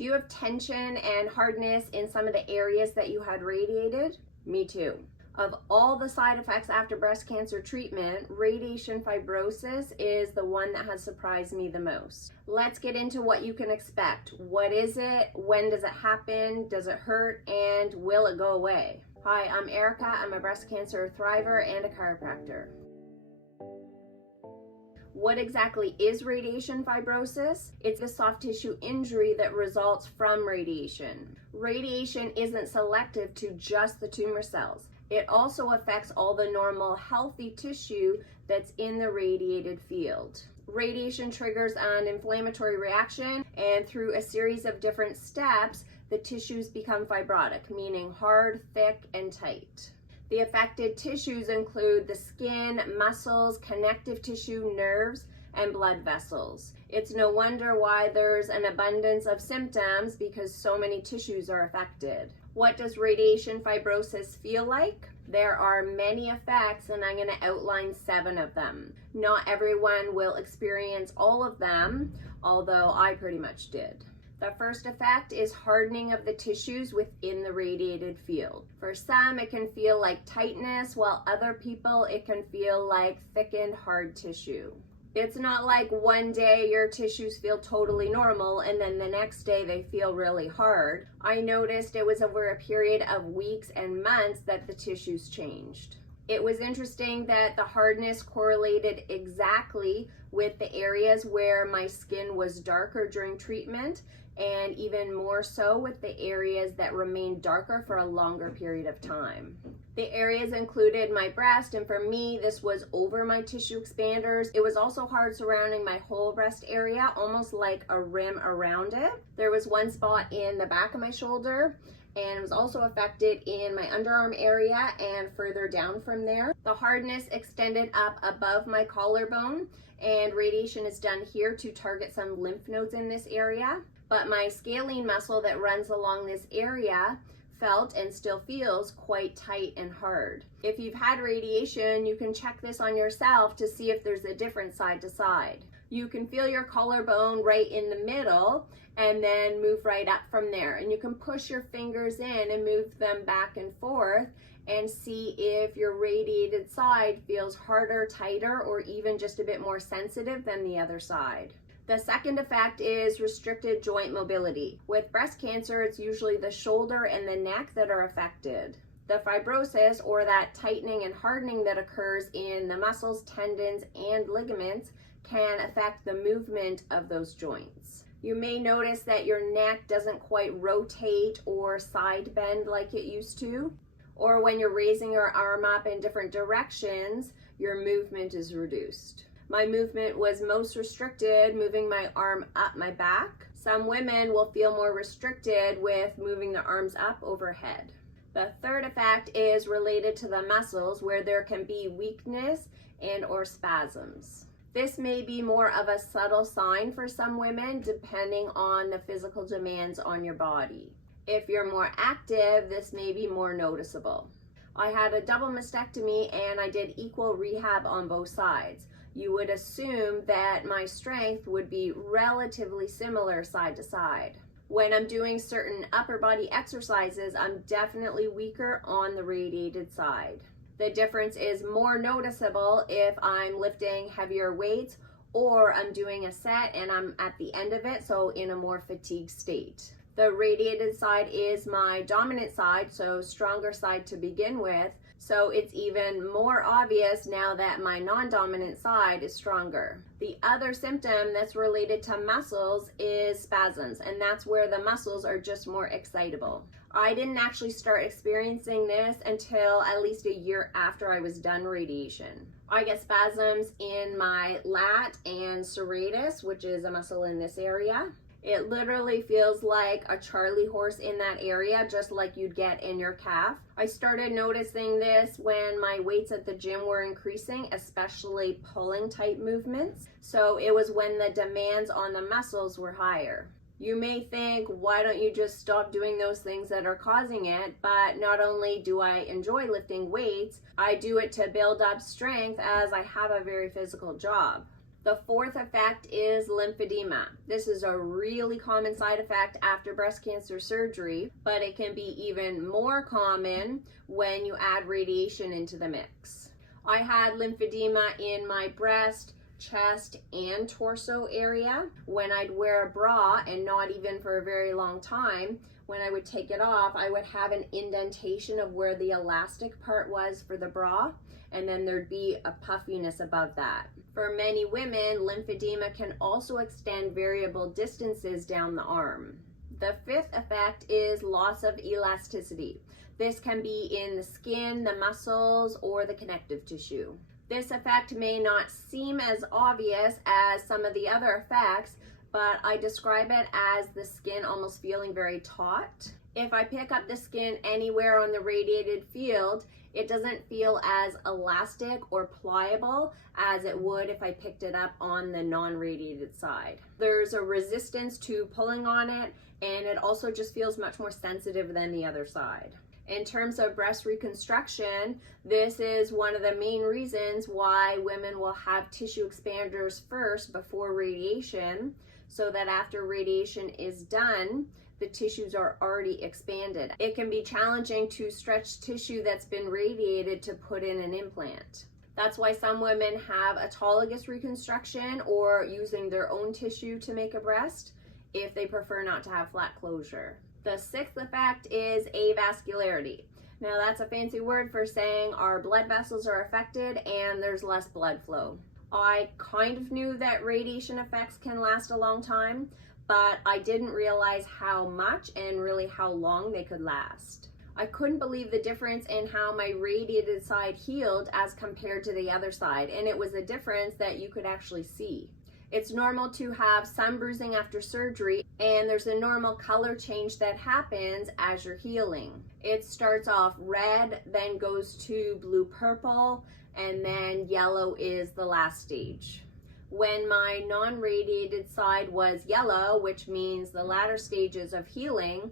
Do you have tension and hardness in some of the areas that you had radiated? Me too. Of all the side effects after breast cancer treatment, radiation fibrosis is the one that has surprised me the most. Let's get into what you can expect. What is it? When does it happen? Does it hurt? And will it go away? Hi, I'm Erica. I'm a breast cancer thriver and a chiropractor. What exactly is radiation fibrosis? It's a soft tissue injury that results from radiation. Radiation isn't selective to just the tumor cells. It also affects all the normal healthy tissue that's in the radiated field. Radiation triggers an inflammatory reaction, and through a series of different steps, the tissues become fibrotic, meaning hard, thick, and tight. The affected tissues include the skin, muscles, connective tissue, nerves, and blood vessels. It's no wonder why there's an abundance of symptoms because so many tissues are affected. What does radiation fibrosis feel like? There are many effects, and I'm going to outline 7 of them. Not everyone will experience all of them, although I pretty much did. The first effect is hardening of the tissues within the radiated field. For some, it can feel like tightness, while other people, it can feel like thickened, hard tissue. It's not like one day your tissues feel totally normal and then the next day they feel really hard. I noticed it was over a period of weeks and months that the tissues changed. It was interesting that the hardness correlated exactly with the areas where my skin was darker during treatment, and even more so with the areas that remained darker for a longer period of time. The areas included my breast, and for me, this was over my tissue expanders. It was also hard surrounding my whole breast area, almost like a rim around it. There was one spot in the back of my shoulder, and it was also affected in my underarm area and further down from there. The hardness extended up above my collarbone, and radiation is done here to target some lymph nodes in this area. But my scalene muscle that runs along this area felt and still feels quite tight and hard. If you've had radiation, you can check this on yourself to see if there's a difference side to side. You can feel your collarbone right in the middle and then move right up from there. And you can push your fingers in and move them back and forth and see if your radiated side feels harder, tighter, or even just a bit more sensitive than the other side. The second effect is restricted joint mobility. With breast cancer, it's usually the shoulder and the neck that are affected. The fibrosis, or that tightening and hardening that occurs in the muscles, tendons, and ligaments, can affect the movement of those joints. You may notice that your neck doesn't quite rotate or side bend like it used to, or when you're raising your arm up in different directions, your movement is reduced. My movement was most restricted moving my arm up my back. Some women will feel more restricted with moving the arms up overhead. The third effect is related to the muscles, where there can be weakness and or spasms. This may be more of a subtle sign for some women depending on the physical demands on your body. If you're more active, this may be more noticeable. I had a double mastectomy and I did equal rehab on both sides. You would assume that my strength would be relatively similar side to side. When I'm doing certain upper body exercises, I'm definitely weaker on the radiated side. The difference is more noticeable if I'm lifting heavier weights or I'm doing a set and I'm at the end of it, so in a more fatigued state. The radiated side is my dominant side, so stronger side to begin with. So it's even more obvious now that my non-dominant side is stronger. The other symptom that's related to muscles is spasms, and that's where the muscles are just more excitable. I didn't actually start experiencing this until at least a year after I was done radiation. I get spasms in my lat and serratus, which is a muscle in this area. It literally feels like a Charlie horse in that area, just like you'd get in your calf. I started noticing this when my weights at the gym were increasing, especially pulling type movements. So it was when the demands on the muscles were higher. You may think, why don't you just stop doing those things that are causing it? But not only do I enjoy lifting weights, I do it to build up strength as I have a very physical job. The fourth effect is lymphedema. This is a really common side effect after breast cancer surgery, but it can be even more common when you add radiation into the mix. I had lymphedema in my breast, chest, and torso area. When I'd wear a bra, and not even for a very long time, when I would take it off, I would have an indentation of where the elastic part was for the bra, and then there'd be a puffiness above that. For many women, lymphedema can also extend variable distances down the arm. The fifth effect is loss of elasticity. This can be in the skin, the muscles, or the connective tissue. This effect may not seem as obvious as some of the other effects, but I describe it as the skin almost feeling very taut. If I pick up the skin anywhere on the radiated field, it doesn't feel as elastic or pliable as it would if I picked it up on the non-radiated side. There's a resistance to pulling on it, and it also just feels much more sensitive than the other side. In terms of breast reconstruction, this is one of the main reasons why women will have tissue expanders first before radiation, so that after radiation is done, the tissues are already expanded. It can be challenging to stretch tissue that's been radiated to put in an implant. That's why some women have autologous reconstruction or using their own tissue to make a breast if they prefer not to have flat closure. The sixth effect is avascularity. Now that's a fancy word for saying our blood vessels are affected and there's less blood flow. I kind of knew that radiation effects can last a long time, but I didn't realize how much and really how long they could last. I couldn't believe the difference in how my radiated side healed as compared to the other side, and it was a difference that you could actually see. It's normal to have some bruising after surgery, and there's a normal color change that happens as you're healing. It starts off red, then goes to blue-purple, and then yellow is the last stage. When my non-radiated side was yellow, which means the latter stages of healing,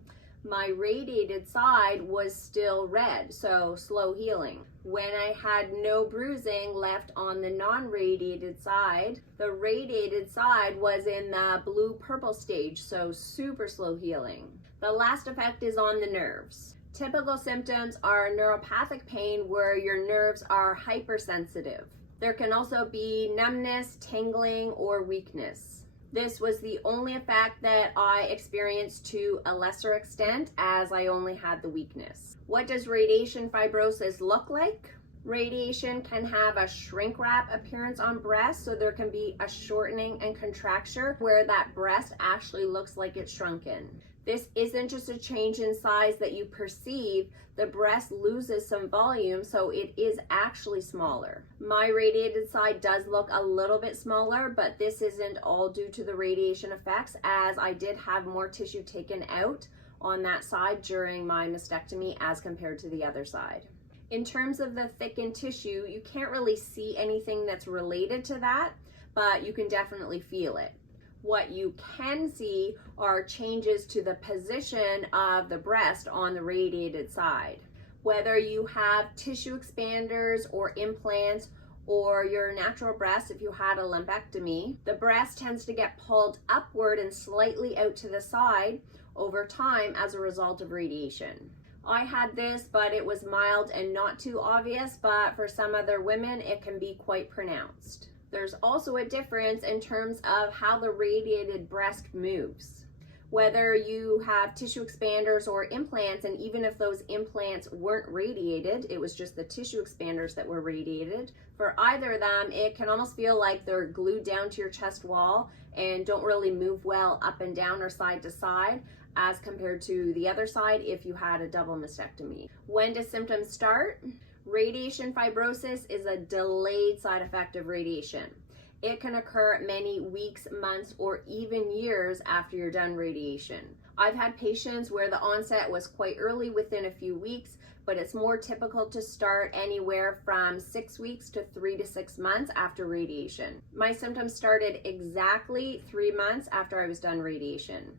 my radiated side was still red, so slow healing. When I had no bruising left on the non-radiated side, the radiated side was in the blue-purple stage, so super slow healing. The last effect is on the nerves. Typical symptoms are neuropathic pain where your nerves are hypersensitive. There can also be numbness, tingling, or weakness. This was the only effect that I experienced to a lesser extent, as I only had the weakness. What does radiation fibrosis look like? Radiation can have a shrink wrap appearance on breast, so there can be a shortening and contracture where that breast actually looks like it's shrunken. This isn't just a change in size that you perceive. The breast loses some volume, so it is actually smaller. My radiated side does look a little bit smaller, but this isn't all due to the radiation effects, as I did have more tissue taken out on that side during my mastectomy as compared to the other side. In terms of the thickened tissue, you can't really see anything that's related to that, but you can definitely feel it. What you can see are changes to the position of the breast on the radiated side. Whether you have tissue expanders or implants or your natural breast, if you had a lumpectomy, the breast tends to get pulled upward and slightly out to the side over time as a result of radiation. I had this, but it was mild and not too obvious, but for some other women, it can be quite pronounced. There's also a difference in terms of how the radiated breast moves. Whether you have tissue expanders or implants, and even if those implants weren't radiated, it was just the tissue expanders that were radiated, for either of them, it can almost feel like they're glued down to your chest wall and don't really move well up and down or side to side as compared to the other side if you had a double mastectomy. When do symptoms start? Radiation fibrosis is a delayed side effect of radiation. It can occur many weeks, months, or even years after you're done radiation. I've had patients where the onset was quite early, within a few weeks, but it's more typical to start anywhere from 6 weeks to 3 to 6 months after radiation. My symptoms started exactly 3 months after I was done radiation.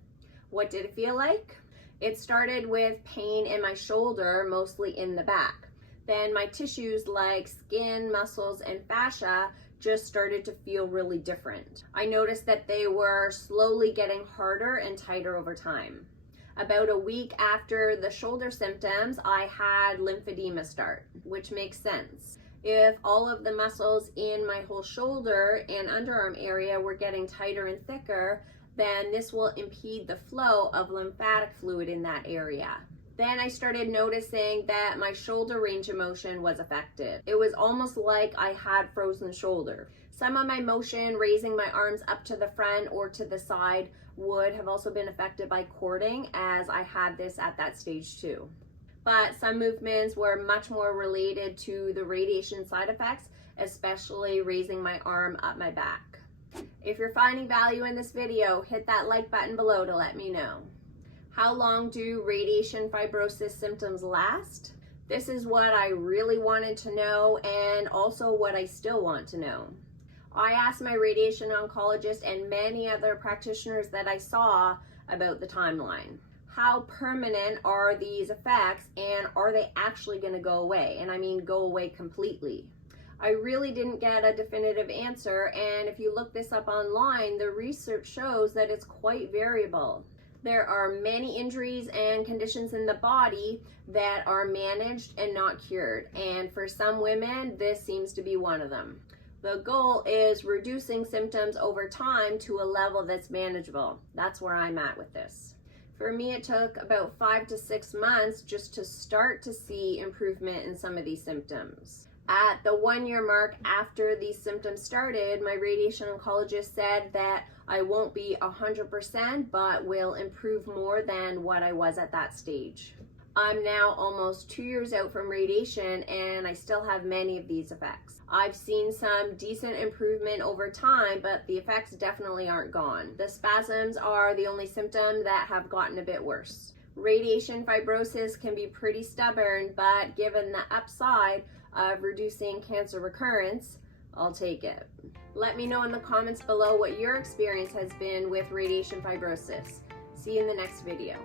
What did it feel like? It started with pain in my shoulder, mostly in the back. Then my tissues like skin, muscles, and fascia just started to feel really different. I noticed that they were slowly getting harder and tighter over time. About a week after the shoulder symptoms, I had lymphedema start, which makes sense. If all of the muscles in my whole shoulder and underarm area were getting tighter and thicker, then this will impede the flow of lymphatic fluid in that area. Then I started noticing that my shoulder range of motion was affected. It was almost like I had frozen shoulder. Some of my motion, raising my arms up to the front or to the side, would have also been affected by cording, as I had this at that stage too. But some movements were much more related to the radiation side effects, especially raising my arm up my back. If you're finding value in this video, hit that like button below to let me know. How long do radiation fibrosis symptoms last? This is what I really wanted to know, and also what I still want to know. I asked my radiation oncologist and many other practitioners that I saw about the timeline. How permanent are these effects, and are they actually going to go away? And I mean go away completely. I really didn't get a definitive answer, and if you look this up online, the research shows that it's quite variable. There are many injuries and conditions in the body that are managed and not cured, and for some women, this seems to be one of them. The goal is reducing symptoms over time to a level that's manageable. That's where I'm at with this. For me, it took about 5 to 6 months just to start to see improvement in some of these symptoms. At the 1-year mark after these symptoms started, my radiation oncologist said that I won't be 100%, but will improve more than what I was at that stage. I'm now almost 2 years out from radiation, and I still have many of these effects. I've seen some decent improvement over time, but the effects definitely aren't gone. The spasms are the only symptom that have gotten a bit worse. Radiation fibrosis can be pretty stubborn, but given the upside of reducing cancer recurrence, I'll take it. Let me know in the comments below what your experience has been with radiation fibrosis. See you in the next video.